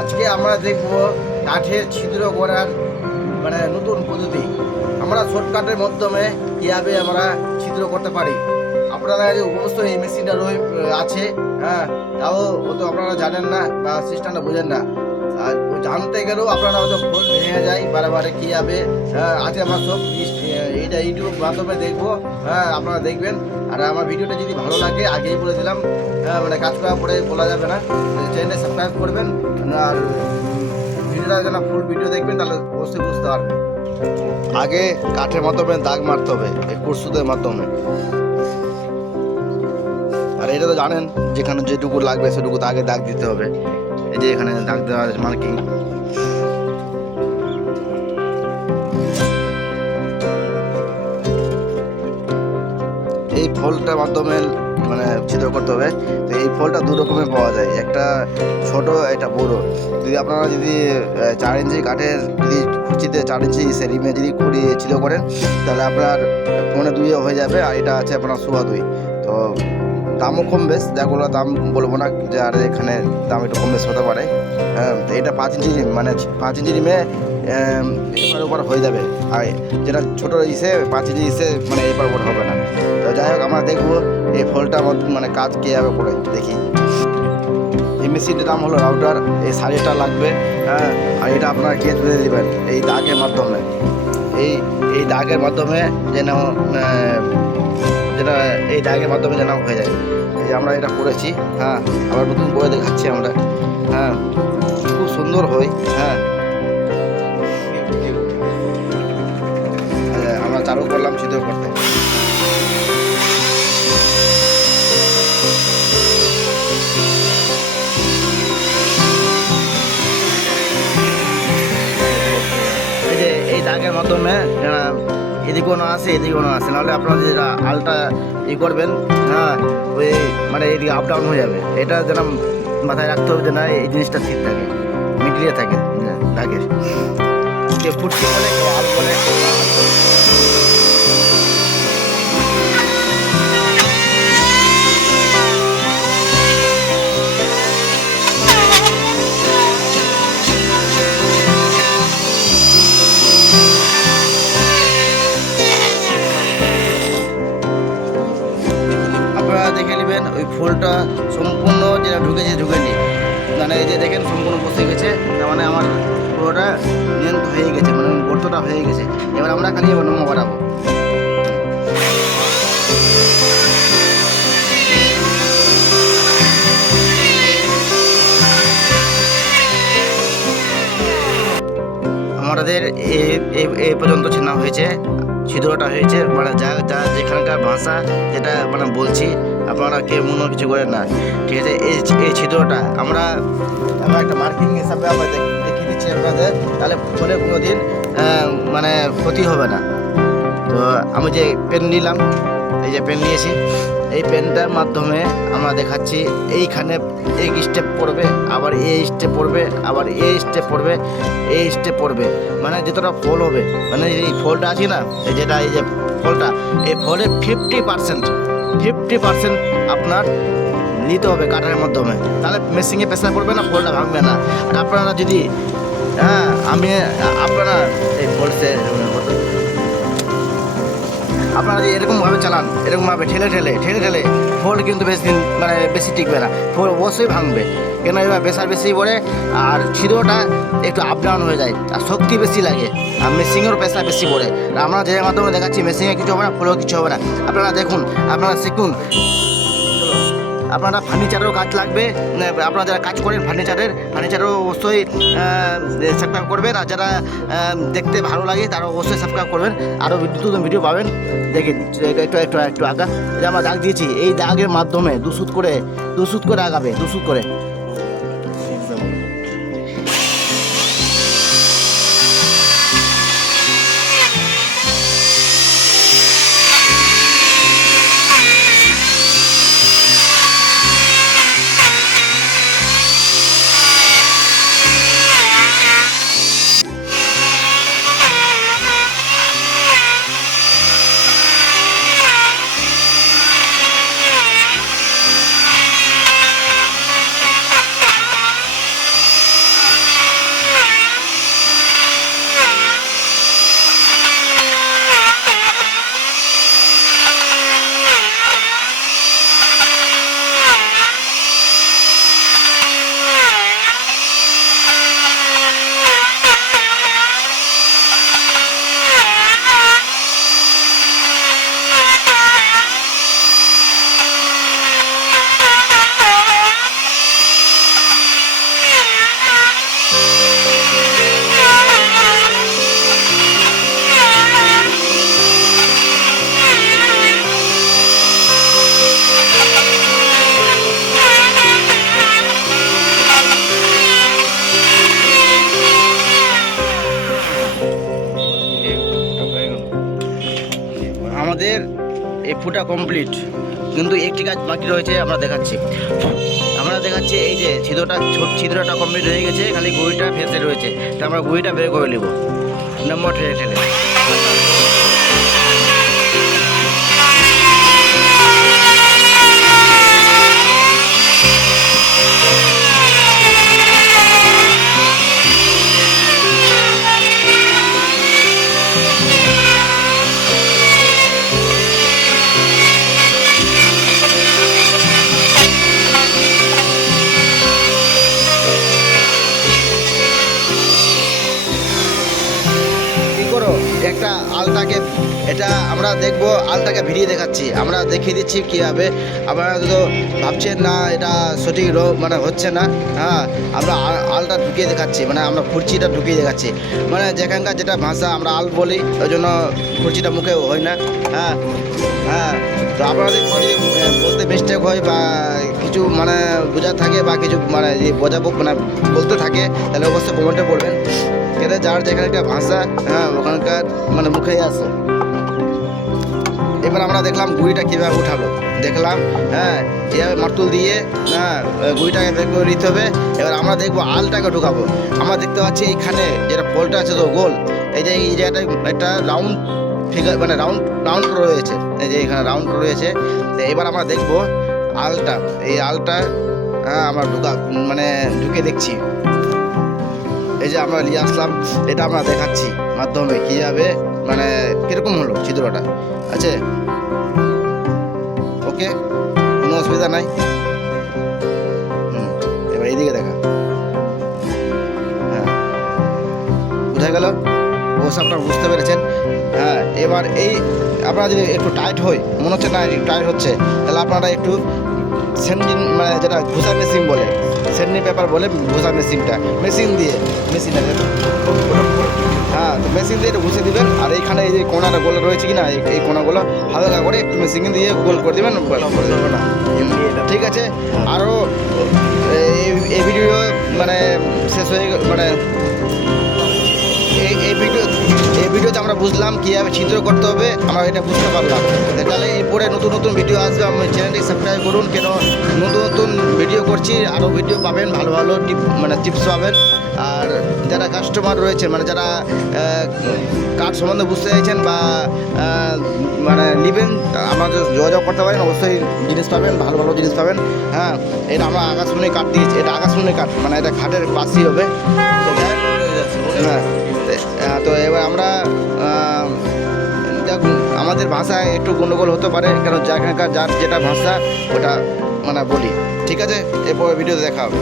আজকে আমরা দেখব কাঠের ছিদ্র করার মানে নতুন পদ্ধতি। আমরা শর্টকাটের মাধ্যমে কীভাবে আমরা ছিদ্র করতে পারি? আপনারা যে উপস্থ এই মেশিনটা রয়ে, আছে হ্যাঁ তাও হয়তো আপনারা জানেন না বা সিস্টেমটা বোঝেন না। জানতে গেলেও আপনারা হয়তো ভুল ভেঙে যায় বারে বারে কীভাবে হ্যাঁ আজকে আমরা সব এইটা ইউটিউব মাধ্যমে দেখব। হ্যাঁ আপনারা দেখবেন। আর আমার ভিডিওটা যদি ভালো লাগে আগেই বলে দিলাম হ্যাঁ, মানে কাজ করার পরে বলা যাবে না। চ্যানেলে সাবস্ক্রাইব করবেন আর ভিডিওটা যেন ফুল ভিডিও দেখবেন তাহলে অবশ্যই বুঝতে পারবেন। আগে কাঠের মাধ্যমে দাগ মারতে হবে এই কুরসুদের মাধ্যমে। আর এটা তো জানেন যেখানে যেটুকু লাগবে সেটুকু তো আগে দাগ দিতে হবে। এই যে এখানে দাগ দেওয়া আছে, মার্কিং। এই ফলটার মাধ্যমে মানে ছিদ্র করতে হবে। তো এই ফলটা দু রকমের পাওয়া যায়। একটা ছোট, একটা বড়। যদি আপনারা যদি চার ইঞ্চি কাঠের যদি খুচিতে চার ইঞ্চি সেরিমে যদি খুঁড়ি, ছিদ্র করেন, তাহলে আপনার পৌনে দুইও হয়ে যাবে, আর এটা আছে আপনার সোয়া দুই। তো দামও কম বেশ, যাগুলো দাম বলব না যে আর এখানে দাম একটু কম বেশ হতে পারে। হ্যাঁ এটা পাঁচ ইঞ্চি মানে পাঁচ ইঞ্চি রিমে এপার ওপার হয়ে যাবে। আর যেটা ছোটো ইসে, পাঁচ ইঞ্চি ইসে মানে এপার ওপার হবে না। তো যাই হোক, আমরা দেখব এই ফলটা মানে কাজ কীভাবে করে, দেখি। এই মেশিনটার নাম হলো রাউটার, এই শাড়িটা লাগবে হ্যাঁ আর এটা আপনারা গেট বেঁধে দেবেন, এই দাগের মাধ্যমে। এই এই দাগের মাধ্যমে যেন যেটা এই দাগের মাধ্যমে যেন হয়ে যায়। এই যে আমরা এটা করেছি হ্যাঁ আবার নতুন করে দেখাচ্ছি আমরা। হ্যাঁ খুব সুন্দর হয়। হ্যাঁ আমরা চালু করলাম সিদ্ধ করতে। এই দাগের মাধ্যমে আহ, কোনো আছে আসে এদিকেও কোনো আসে নাহলে আপনারা যেটা আলটা ই করবেন হ্যাঁ ওই মানে এদিকে আপ ডাউন হয়ে যাবে। এটা যেন মাথায় রাখতে হবে যে না এই জিনিসটা ঠিক থাকে মিটিয়ে থাকে থাকে ফুটকি বলে আল বলে। মানে হয়ে গেছে, এবার আমরা খালি এবার নমো বাড়াবো। আমাদের এ- পর্যন্ত চেনা হয়েছে ছিদ্রটা হয়েছে মানে যা যা যেখানকার ভাষা যেটা মানে বলছি, আপনারা কেউ মনে কিছু করেন না। ঠিক আছে, এই এই ছিদ্রটা আমরা আমরা একটা মার্কিং হিসাবে আমরা দিচ্ছি আপনাদের, তাহলে ফলে কোনো দিন মানে ক্ষতি হবে না। তো আমি যে পেন নিলাম, এই যে পেন নিয়েছি, এই পেনটার মাধ্যমে আমরা দেখাচ্ছি, এইখানে এই স্টেপ পড়বে, আবার এই স্টেপ পড়বে, আবার এই স্টেপ পড়বে, এই স্টেপ পড়বে। মানে যতটা ফল হবে মানে এই ফলটা আছে না, এই যেটা, এই যে ফলটা, এই ফলের ফিফটি পার্সেন্ট ফিফটি পার্সেন্ট আপনার নিতে হবে কাঠের মাধ্যমে। তাহলে মেশিনে প্রেসার পড়বে না, ফলটা ভাঙবে না। আর আপনারা যদি হ্যাঁ আমি, আপনারা এই ফলসে আপনারা এরকমভাবে চালান, এরকমভাবে ঠেলে ঠেলে ঠেলে ঠেলে ফোল্ড কিন্তু বেশি দিন মানে বেশি টিকবে না। ফোল্ড অবশ্যই ভাঙবে কেন এবার বেসার বেশি পড়ে, আর ছিদ্রটা একটু আপ ডাউন হয়ে যায়, আর শক্তি বেশি লাগে, আর মেশিনেরও পেশা বেশি পড়ে। আর আমরা যে মাধ্যমে দেখাচ্ছি মেশিনে কিছু হবে না ফোলেও কিছু হবে না। আপনারা দেখুন, আপনারা শিখুন। আপনারা ফার্নিচারেরও কাজ লাগবে আপনারা যারা কাজ করেন ফার্নিচারের ফার্নিচারও অবশ্যই সাবস্ক্রাইব করবেন আর যারা দেখতে ভালো লাগে তারা অবশ্যই সাবস্ক্রাইব করবেন। আরও নতুন ভিডিও পাবেন। দেখে, একটু একটু একটু আঁকা। যে আমরা দাগ দিয়েছি, এই দাগের মাধ্যমে দুসুত করে দুসুত করে আগাবে, দুসুত করে। ফুটা কমপ্লিট কিন্তু একটি কাজ বাকি রয়েছে, আমরা দেখাচ্ছি। আমরা দেখাচ্ছি এই যে ছিদ্রটা ছিদ্রটা কমপ্লিট হয়ে গেছে, খালি গুঁড়িটা ফেসে রয়েছে। তা আমরা গুঁড়িটা বের করে নেব। নম্বর ঠেলে ঠেলে আলটাকে এটা আমরা দেখব আলটাকে ভিড়িয়ে দেখাচ্ছি। আমরা দেখিয়ে দিচ্ছি কীভাবে। আপনারা তো ভাবছেন, না, এটা সঠিক মানে হচ্ছে না। হ্যাঁ আমরা আলটা ঢুকিয়ে দেখাচ্ছি মানে আমরা ফুরচিটা ঢুকিয়ে দেখাচ্ছি। মানে যেখানকার যেটা ভাষা, আমরা আল বলি, ওই জন্য ফুরচিটা মুখে হয় না। হ্যাঁ হ্যাঁ তো আপনাদের যদি বলতে মিস্টেক হয় বা কিছু মানে বোঝা থাকে বা কিছু মানে বোঝাবো মানে বলতে থাকে, তাহলে অবশ্যই কমেন্টে বলবেন। যার যেখানে একটা ভাষা হ্যাঁ ওখানকার মানে মুখেই আসে এবার আমরা দেখলাম গুড়িটা কীভাবে উঠালো দেখলাম হ্যাঁ এভাবে মার্তুল দিয়ে হ্যাঁ গুড়িটাকে বের করে নিতে হবে। এবার আমরা দেখব আলটাকে ঢুকাবো। আমরা দেখতে পাচ্ছি এইখানে যেটা পোলটা আছে তো, গোল। এই যে এই জায়গাটা একটা রাউন্ড ফিগার মানে রাউন্ড রাউন্ড রয়েছে। এই যে এখানে রাউন্ড রয়েছে। এবার আমরা দেখব আলটা। এই আলটা হ্যাঁ আমরা ঢুকা মানে ঢুকে দেখছি। এই যে আমরা নিয়ে আসলাম, এটা আমরা দেখাচ্ছি মাধ্যমে কীভাবে মানে কীরকম হলো চিত্রটা আছে? ওকে, কোনো অসুবিধা নাই। এবার এইদিকে দেখা। হ্যাঁ। গেল? অবশ্য আপনারা বুঝতে পেরেছেন? হ্যাঁ এবার এই, আপনারা যদি একটু টাইট হয় মনে হচ্ছে না টাইট হচ্ছে, তাহলে আপনারা একটু সেন্ডিন মানে যেটা ঘুষা মেশিন বলে সেন্ডিং পেপার বলে ঘুষা মেশিনটা, মেশিন দিয়ে, মেশিন আছে। হ্যাঁ তো মেশিন দিয়ে ঘুষে দিবেন, আর এইখানে এই যে কোনাটা গোল রয়েছে কি না এই- কোনাগুলো হালকা করে একটু মেশিন দিয়ে গোল করে দিবেন ঠিক আছে? আরও এই- ভিডিও মানে শেষ হয়ে মানে এই এই ভিডিও এই ভিডিওতে আমরা বুঝলাম কীভাবে ছিদ্র করতে হবে, আমরা এটা বুঝতে পারলাম। তাহলে এরপরে নতুন নতুন ভিডিও আসবে, আমার চ্যানেলটি সাবস্ক্রাইব করুন, কেন নতুন নতুন করছি আরও ভিডিও পাবেন, ভালো ভালো টিপ মানে টিপস পাবেন। আর যারা কাস্টমার রয়েছে মানে যারা কার্ড সম্বন্ধে বুঝতে চাইছেন বা মানে নেবেন, আমাদের যোগাযোগ করতে পারেন, অবশ্যই জিনিস পাবেন, ভালো ভালো জিনিস পাবেন। হ্যাঁ এটা আমরা আকাশমণি কাঠ দিয়েছি, এটা আকাশমণি কাঠ মানে এটা খাটের পাশেই হবে। হ্যাঁ তো- এবার আমরা আমাদের ভাষায় একটু গণ্ডগোল হতে পারে কারণ যেখানকার যার যেটা ভাষা, ওটা মানে বলি। ঠিক আছে? এরপর ভিডিও দেখা হবে।